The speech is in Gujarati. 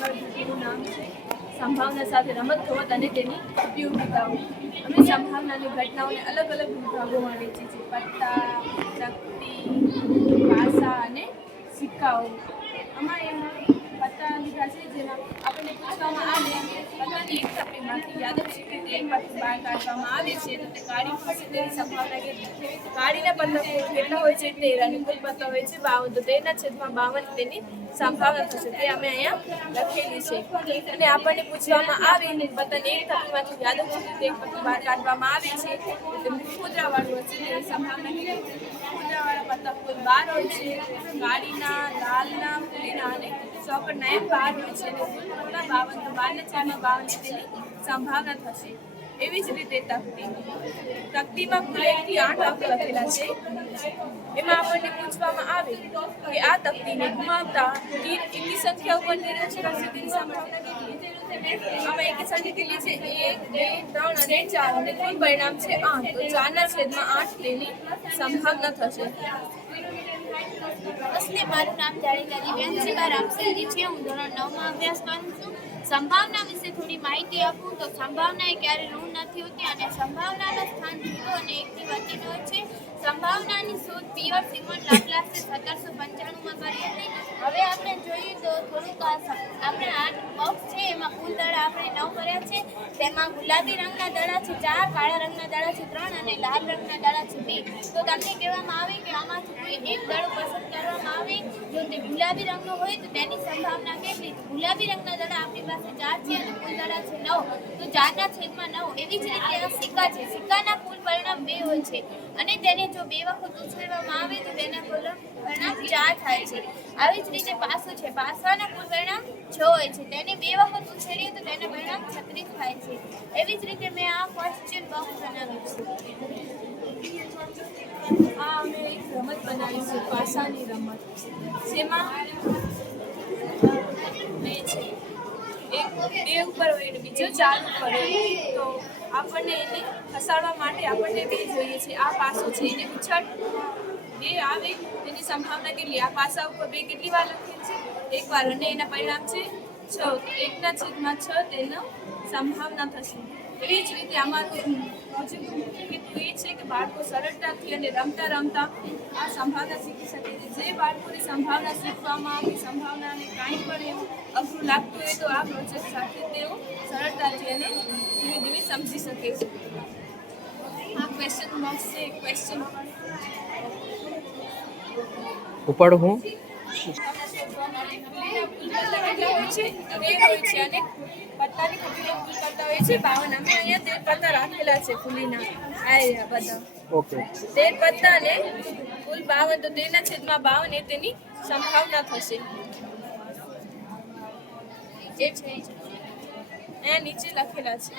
નામ છે. સંભાવના સાથે રમત ગમત અને તેની ઉપયોગિતાઓ. અમે સંભાવનાની ઘટનાઓને અલગ અલગ વિભાગોમાં વહેંચી છે. પત્તા તકતી પાસા અને સિક્કાઓ. આમાં એમાં પત્તા લીધા છે જેમાં આપણને પૂછવામાં આવે આવે છે. તો કાળી તેની કુલ પત્તા હોય છે બાવન તો તેરના છેદમાં બાવન તેની સંભાવના થશે. તે અમે અહીંયા લખેલી છે. અને આપણને પૂછવામાં આવે કે પત્તાની એક થપ્પીમાંથી યાદચ્છિક રીતે એક પત્તું બહાર કાઢવામાં આવે છે. તો મુદ્રાવાળું હશે તેની સંભાવના કેટલી? મુદ્રાવાળા બાર હોય છે. કાળીના, લાલના પીળીના અને ચોકડના એમ બહાર હોય છે અને કુલ પત્તા બાવન બારના બાવન તેની સંભાવના થશે. એવી જ રીતે તકતી. તકતીમાં કુલ આઠ અંક લખેલા છે. એમાં આપણને પૂછવામાં આવે કે આ તકતીને ગુમાવતા કેટલી સંખ્યા ઉપર નિરંજન હશે તેની સંભાવના કેટલી? આમાં એકી એક ત્રણ અને ચાર. કુલ પરિણામ છે આઠ. તો આઠ તેની સંભાવના થશે. નમસ્તે મારું નામ જાણીતા દિવ્યાંશિકા રામસેલજી છે. હું ધોરણ નવમાં અભ્યાસ કરું છું. સંભાવના વિશે થોડી માહિતી આપું તો સંભાવના એ ક્યારે ઋણ નથી હોતી અને સંભાવનાનું સ્થાન ઝીરો અને એકની વચ્ચેનું છે. સંભાવનાની શોધ પિયર સિમોન લાપ્લાસે સત્તરસો પંચાણુંમાં કરી હતી. હવે આપણે જોઈએ તો થોડુંક આપણે આઠ બોક્સ છે, એમાં કુલ દડા આપણે નવ કર્યા છે. તેમાં ગુલાબી રંગના દડા છે ચાર, કાળા રંગના દડા છે ત્રણ અને લાલ રંગના દડા છે બે. તો તમને કહેવામાં આવે કે આમાંથી કોઈ એક દડો પસંદ જો તે ગુલાબી રંગનો હોય તો તેની સંભાવના કેટલી? ગુલાબી રંગના દડા આપણી પાસે ચાર છે અને કુલ દડા છે નવ. તો ચારના છેદમાં નવ એવી જ રીતે આ સિક્કા છે. સિક્કાના કુલ પરિણામ બે હોય છે. અને તેને જો બે વખત ઉછેરવામાં આવે તો તેના કુલ પરિણામ ચાર થાય છે. આવી જ રીતે પાસો છે. પાસાના કુલ પરિણામ છ હોય છે. તેને બે વખત ઉછેરીએ તો તેના પરિણામ છત્રીસ થાય છે. એવી જ રીતે મેં આ ક્વેશ્ચન બોક્સ બનાવ્યું છે આ અમે એક રમત બનાવી છે પાસાની રમત. જેમાં બે છે, એક બે ઉપર હોય અને બીજો ચાર ઉપર હોય, તો આપણને એને ખસાડવા માટે આપણને બે જોઈએ છે. આ પાસો છે, એને ઉછળ બે આવે, તેની સંભાવના કેટલી? આ પાસા ઉપર બે કેટલી વાર લખેલ છે? એક વાર અને એના પરિણામ છે છ એકના છેદમાં છ તેનો સંભાવના થશે. એવી જ રીતે અમારું પ્રોજેક્ટ હેતુ એ છે કે બાળકો સરળતાથી અને રમતા રમતા આ સંભાવના શીખી શકે છે. જે બાળકોની સંભાવના શીખવામાં આવી સંભાવનાને કાંઈ પણ એવું અઘરું લાગતું હોય તો આ પ્રોજેક્ટ સાથે તેઓ સરળતાથી અને ધીમે ધીમે સમજી શકે છે. આ ક્વેશ્ચન બોક્સ છે ક્વેશ્ચન ઉપાડો હું. કુલ બાવન તો તેના છેદમાં બાવન તેની સંભાવના થશે એ નીચે લખેલા છે